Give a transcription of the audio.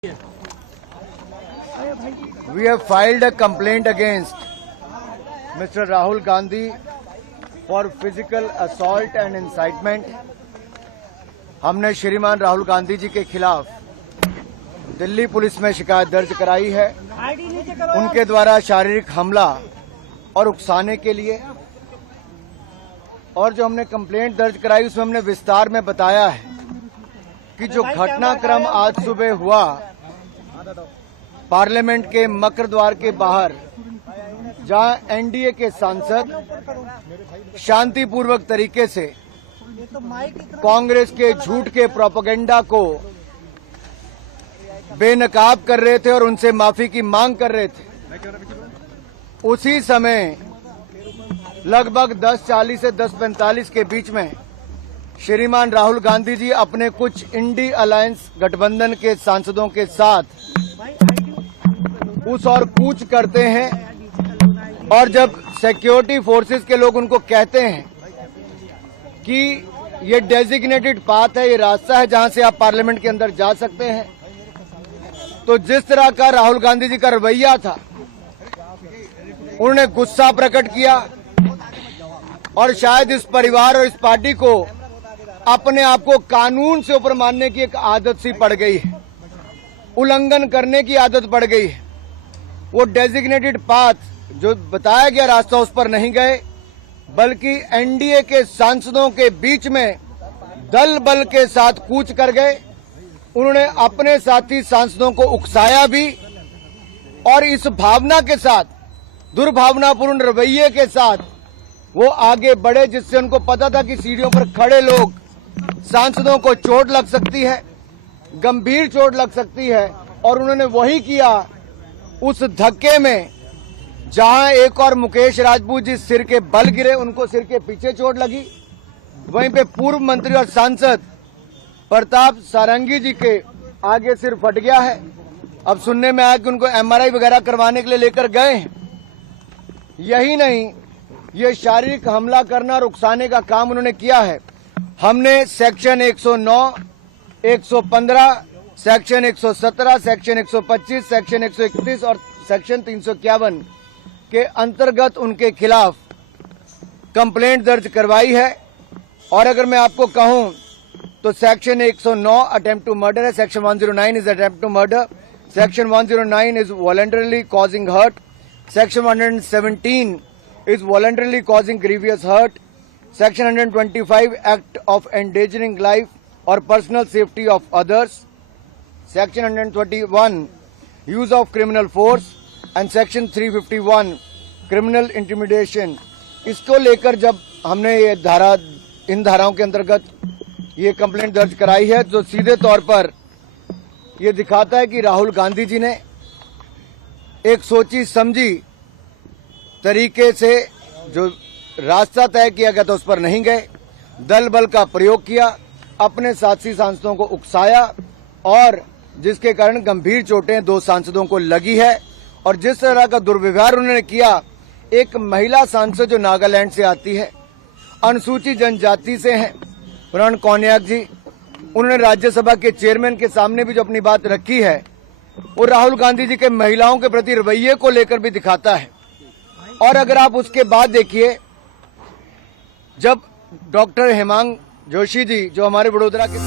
We have filed a complaint against Mr. Rahul Gandhi for physical assault and incitement. हमने श्रीमान राहुल गांधी जी के खिलाफ Delhi police में शिकायत दर्ज कराई है उनके द्वारा शारीरिक हमला और उकसाने के लिए। और जो हमने कंप्लेंट दर्ज कराई उसमें हमने विस्तार में बताया है कि जो घटनाक्रम आज सुबह हुआ पार्लियामेंट के मकर द्वार के बाहर, जहां एनडीए के सांसद शांतिपूर्वक तरीके से कांग्रेस के झूठ के प्रोपेगेंडा को बेनकाब कर रहे थे और उनसे माफी की मांग कर रहे थे, उसी समय लगभग 10:40 से 10:45 के बीच में श्रीमान राहुल गांधी जी अपने कुछ इंडी अलायंस गठबंधन के सांसदों के साथ उस और कूच करते हैं। और जब सिक्योरिटी फोर्सेस के लोग उनको कहते हैं कि ये डेजिग्नेटेड पाथ है, ये रास्ता है जहां से आप पार्लियामेंट के अंदर जा सकते हैं, तो जिस तरह का राहुल गांधी जी का रवैया था, उन्होंने गुस्सा प्रकट किया और शायद इस परिवार और इस पार्टी को अपने आप को कानून से ऊपर मानने की एक आदत सी पड़ गई है, उल्लंघन करने की आदत पड़ गई है। वो डेजिग्नेटेड पाथ जो बताया गया रास्ता उस पर नहीं गए, बल्कि एनडीए के सांसदों के बीच में दल बल के साथ कूच कर गए। उन्होंने अपने साथी सांसदों को उकसाया भी और इस भावना के साथ, दुर्भावनापूर्ण रवैये के साथ वो आगे बढ़े, जिससे उनको पता था कि सीढ़ियों पर खड़े लोग सांसदों को चोट लग सकती है, गंभीर चोट लग सकती है। और उन्होंने वही किया। उस धक्के में जहां एक और मुकेश राजपूत जी सिर के बल गिरे, उनको सिर के पीछे चोट लगी, वहीं पे पूर्व मंत्री और सांसद प्रताप सारंगी जी के आगे सिर फट गया है। अब सुनने में आया कि उनको एमआरआई वगैरह करवाने के लिए लेकर गए हैं। यही नहीं, ये शारीरिक हमला करना और उकसाने का काम उन्होंने किया है। हमने सेक्शन 109, 115, सेक्शन 117, सेक्शन 125, सेक्शन 131 और सेक्शन 351 के अंतर्गत उनके खिलाफ कंप्लेंट दर्ज करवाई है। और अगर मैं आपको कहूं तो सेक्शन 109 अटेम्प्ट टू मर्डर है, section 109 is attempt to murder, section 109 is voluntarily causing hurt, section 117 is voluntarily causing grievous hurt, section 125 act of endangering life or personal safety of others, section 121 use of criminal force and section 351 criminal intimidation। इसको लेकर जब हमने ये इन धाराओं के अंतर्गत ये complaint दर्ज कराई है, तो सीधे तौर पर ये दिखाता है कि राहुल गांधी जी ने एक सोची समझी तरीके से जो रास्ता तय किया गया था उस पर नहीं गए, दल बल का प्रयोग किया, अपने साथी सांसदों को उकसाया और जिसके कारण गंभीर चोटें 2 सांसदों को लगी है। और जिस तरह का दुर्व्यवहार उन्होंने किया, एक महिला सांसद जो नागालैंड से आती है, अनुसूचित जनजाति से हैं, प्रण कौनियाक जी, उन्होंने राज्यसभा के चेयरमैन के सामने भी जो अपनी बात रखी है, वो राहुल गांधी जी के महिलाओं के प्रति रवैये को लेकर भी दिखाता है। और अगर आप उसके बाद देखिए, जब डॉक्टर हेमांग जोशी जी जो हमारे वडोदरा के